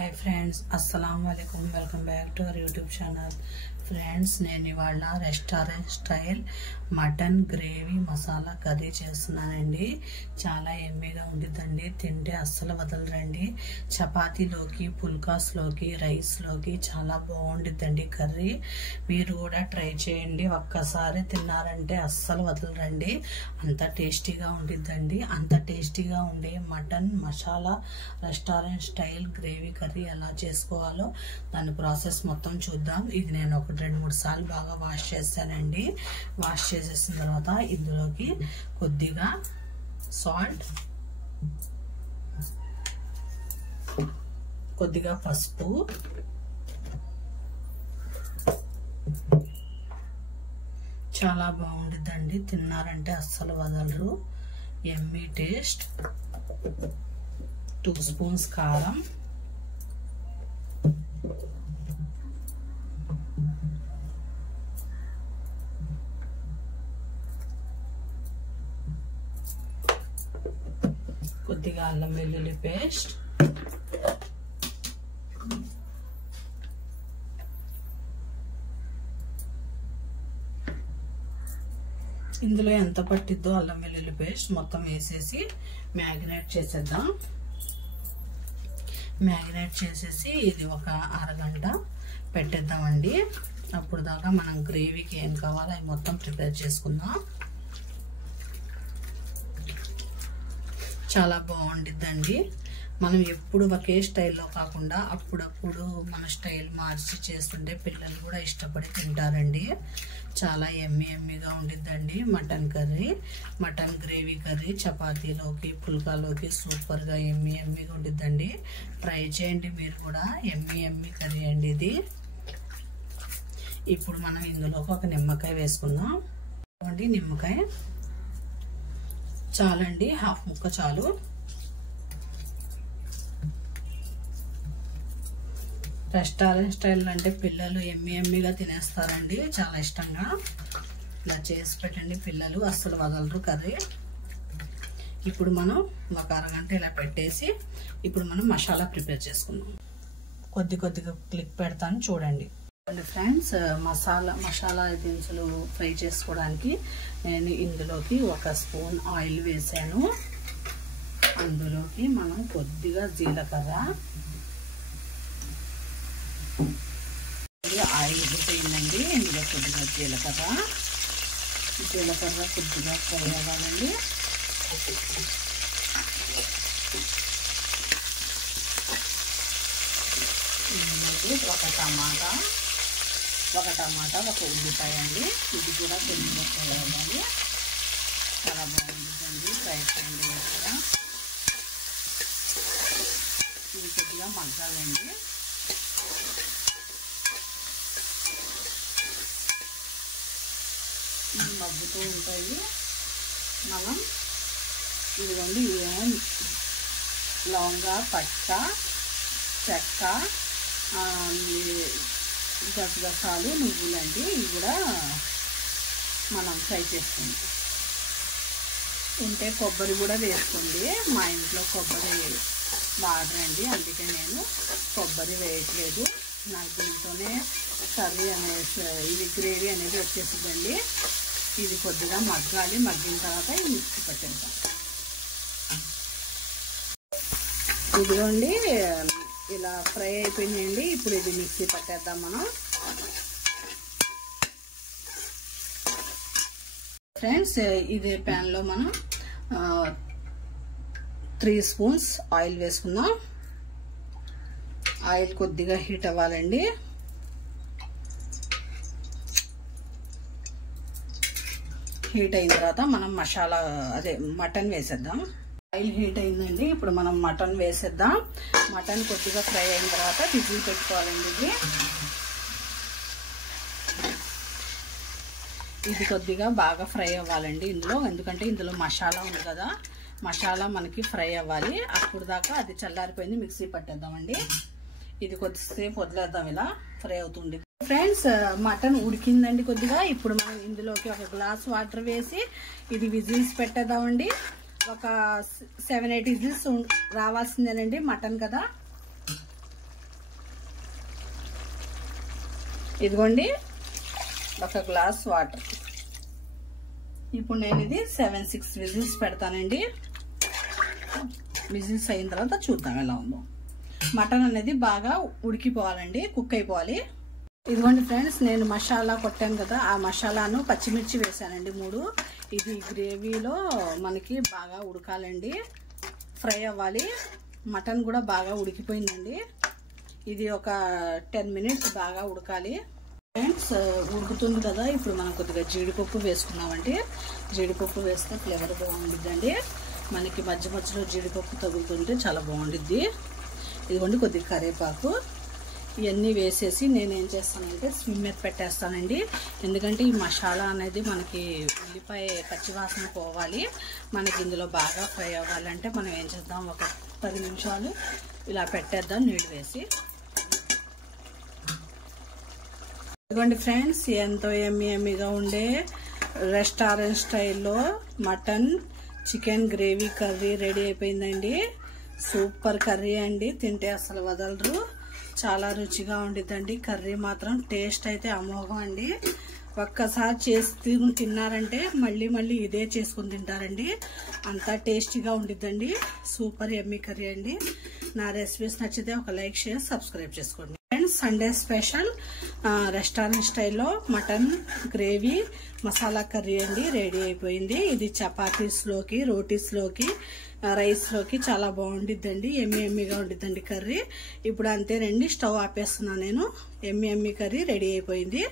Hi friends, అస్సలాము అలైకుం. Welcome back to our YouTube channel. Friends, నేను ఇవాళ restaurant style mutton gravy masala curry చేస్తున్నానండి. చాలా ఎమ్మీగా ఉండిద్దండి. తింటే అస్సలు వదలరండి. చపాతీలోకి, పుల్కాస్లోకి, రైస్లోకి చాలా బాగుండిద్దండి కర్రీ. మీరు కూడా ట్రై చేయండి. ఒక్కసారి తిన్నారంటే అస్సలు వదలరండి. అంత టేస్టీగా ఉండిద్దండి. అంత టేస్టీగా ఉండే mutton masala restaurant style gravy curry ఎలా చేసుకోవాలో దాని ప్రాసెస్ మొత్తం చూద్దాం. ఇది నేను ఒక 2-3 సార్లు బాగా వాష్ చేశానండి. వాష్ చేసేసిన తర్వాత ఇందులోకి కొద్దిగా సాల్ట్, కొద్దిగా పసుపు, చాలా బాగుంటుందండి. తిన్నారంటే అస్సలు వదలరు. Emmy taste. 2 స్పూన్స్ కారం, కొద్దిగా అల్లం వెల్లుల్లి పేస్ట్, ఇందులో ఎంత పట్టిద్దో అల్లం వెల్లుల్లి పేస్ట్ మొత్తం వేసేసి మ్యాగ్నేట్ చేసేద్దాం. మ్యాగ్నేట్ చేసేసి ఇది ఒక అరగంట పెట్టేద్దామండి. అప్పుడు దాకా మనం గ్రేవీకి ఏం కావాలో అవి మొత్తం ప్రిపేర్ చేసుకుందాం. చాలా బాగుండిద్దండి. మనం ఎప్పుడు ఒకే స్టైల్లో కాకుండా అప్పుడప్పుడు మన స్టైల్ మార్చి చేస్తుంటే పిల్లలు కూడా ఇష్టపడి తింటారండి. చాలా ఎమ్మీగా ఉండిద్దండి mutton curry, mutton gravy curry. చపాతీలోకి, పుల్కాలోకి సూపర్గా ఎమ్మీగా ఉండిద్దండి. ట్రై చేయండి మీరు కూడా. ఎమ్మీ కర్రీ అండి ఇది. ఇప్పుడు మనం ఇందులోకి ఒక నిమ్మకాయ వేసుకుందాం. నిమ్మకాయ చాలండి, హాఫ్ ముక్క చాలు. రెస్టారెంట్ స్టైల్ అంటే పిల్లలు ఎమ్మీగా తినేస్తారండి, చాలా ఇష్టంగా. ఇలా చేసి పెట్టండి, పిల్లలు అస్సలు వదలరు కర్రీ. ఇప్పుడు మనం ఒక అరగంట ఇలా పెట్టేసి ఇప్పుడు మనం మసాలా ప్రిపేర్ చేసుకుందాం. కొద్దిగా క్లిక్ పెడతాను చూడండి. ఫ్రెండ్స్, మసాలా దినుసులు ఫ్రై చేసుకోవడానికి నేను ఇందులోకి 1 స్పూన్ ఆయిల్ వేసాను. అందులోకి మనం కొద్దిగా జీలకర్ర, ఆయిల్ హీట్ అయిందండి. ఇందులో కొద్దిగా జీలకర్ర కొద్దిగా ఫ్రై అవ్వాలండి. ఇందులోకి ఒక టమాటా, ఒక ఉల్లిపాయ అండి. ఇది కూడా కొద్దిగా ఫ్రై అవ్వాలి. చాలా బాగుంటుందండి. ఫ్రై చేయండి. కూడా ఇది కొద్దిగా మగ్గాలండి. ఇవి మగ్గుతూ ఉంటాయి. మనం ఇదిగోండి లవంగా, పట్ట, చెక్క, గసగసాలు, నువ్వులండి. ఇవి కూడా మనం ఫ్రై చేసుకుంటాం. ఉంటే కొబ్బరి కూడా వేసుకోండి. మా ఇంట్లో కొబ్బరి వాడరండి, అందుకే నేను కొబ్బరి వేయట్లేదు. నాకు దీంతోనే కర్రీ ఇది గ్రేవీ అనేది వచ్చేసిందండి. ఇది కొద్దిగా మగ్గాలి. మగ్గిన తర్వాత ఇది మిక్సీ పట్టేద్దాం. ఇదిగోండి ఇలా ఫ్రై అయిపోయిందండి. ఇప్పుడు ఇది మిక్సీ పట్టేద్దాం మనం. ఫ్రెండ్స్, ఇదే ప్యాన్లో మనం 3 స్పూన్స్ ఆయిల్ వేసుకుందాం. ఆయిల్ కొద్దిగా హీట్ అవ్వాలండి. హీట్ అయిన తర్వాత మనం మటన్ వేసేద్దాం. ఆయిల్ హీట్ అయిందండి. ఇప్పుడు మనం మటన్ వేసేద్దాం. మటన్ కొద్దిగా ఫ్రై అయిన తర్వాత విజిల్ పెట్టుకోవాలండి. ఇది కొద్దిగా బాగా ఫ్రై అవ్వాలండి ఇందులో, ఎందుకంటే ఇందులో మసాలా ఉంది కదా. మసాలా మనకి ఫ్రై అవ్వాలి. అప్పుడు దాకా అది చల్లారిపోయింది. మిక్సీ పట్టేద్దామండి. ఇది కొద్దిసేపు వదిలేద్దాం. ఇలా ఫ్రై అవుతుంది. ఫ్రెండ్స్, మటన్ ఉడికిందండి కొద్దిగా. ఇప్పుడు మనం ఇందులోకి 1 గ్లాస్ వాటర్ వేసి ఇది విజిల్స్ పెట్టేద్దామండి. ఒక 7-8 విజిల్స్ రావాల్సిందేనండి, మటన్ కదా. ఇదిగోండి ఒక గ్లాస్ వాటర్. ఇప్పుడు నేను ఇది 7-6 విజిల్స్ పెడతానండి. విజిల్స్ అయిన తర్వాత చూద్దాం ఎలా ఉందో. మటన్ అనేది బాగా ఉడికిపోవాలండి, కుక్ అయిపోవాలి. ఇదిగోండి ఫ్రెండ్స్, నేను మసాలా కొట్టాను కదా, ఆ మసాలాను పచ్చిమిర్చి వేసానండి 3. ఇది గ్రేవీలో మనకి బాగా ఉడకాలండి, ఫ్రై అవ్వాలి. మటన్ కూడా బాగా ఉడికిపోయిందండి. ఇది ఒక 10 మినిట్స్ బాగా ఉడకాలి. ఫ్రెండ్స్, ఉడుకుతుంది కదా, ఇప్పుడు మనం కొద్దిగా జీడిపప్పు వేసుకున్నామండి. జీడిపప్పు వేస్తే ఫ్లేవర్ బాగుండిద్దండి. మనకి మధ్య మధ్యలో జీడిపప్పు తగులుతుంటే చాలా బాగుండిద్ది. ఇదిగోండి కొద్దిగా కరివేపాకు, ఇవన్నీ వేసేసి నేనేం చేస్తానంటే స్విమ్ మీద పెట్టేస్తానండి. ఎందుకంటే ఈ మసాలా అనేది మనకి ఉల్లిపాయ పచ్చివాసన పోవాలి, మనకి ఇందులో బాగా ఫ్రై అవ్వాలంటే మనం ఏం చేద్దాం, ఒక 10 నిమిషాలు ఇలా పెట్టేద్దాం నీళ్ళు వేసి. ఇదిగోండి ఫ్రెండ్స్, ఎంతో ఎమ్మీగా ఉండే రెస్టారెంట్ స్టైల్లో mutton chicken gravy curry ready అయిపోయిందండి. సూపర్ కర్రీ అండి, తింటే అసలు వదలరు. చాలా రుచిగా ఉండిద్దండి. కర్రీ మాత్రం టేస్ట్ అయితే అమోఘం అండి. ఒక్కసారి చేసి తిన్నారంటే మళ్ళీ మళ్ళీ ఇదే చేసుకుని తింటారండి, అంతా టేస్టీగా ఉండిద్దండి. సూపర్ ఎమ్మీ కర్రీ అండి. నా రెసిపీస్ నచ్చితే ఒక లైక్, షేర్, సబ్స్క్రైబ్ చేసుకోండి. ఫ్రెండ్స్, సండే స్పెషల్ రెస్టారెంట్ స్టైల్లో మటన్ గ్రేవీ మసాలా కర్రీ అండి రెడీ అయిపోయింది. ఇది చపాతీస్లోకి, రోటీస్లోకి, రైస్లోకి చాలా బాగుండిద్దండి. ఎమ్మీగా ఉండిద్దండి కర్రీ. ఇప్పుడు అంతేనండి, స్టవ్ ఆపేస్తున్నాను నేను. ఎమ్మీ కర్రీ రెడీ అయిపోయింది.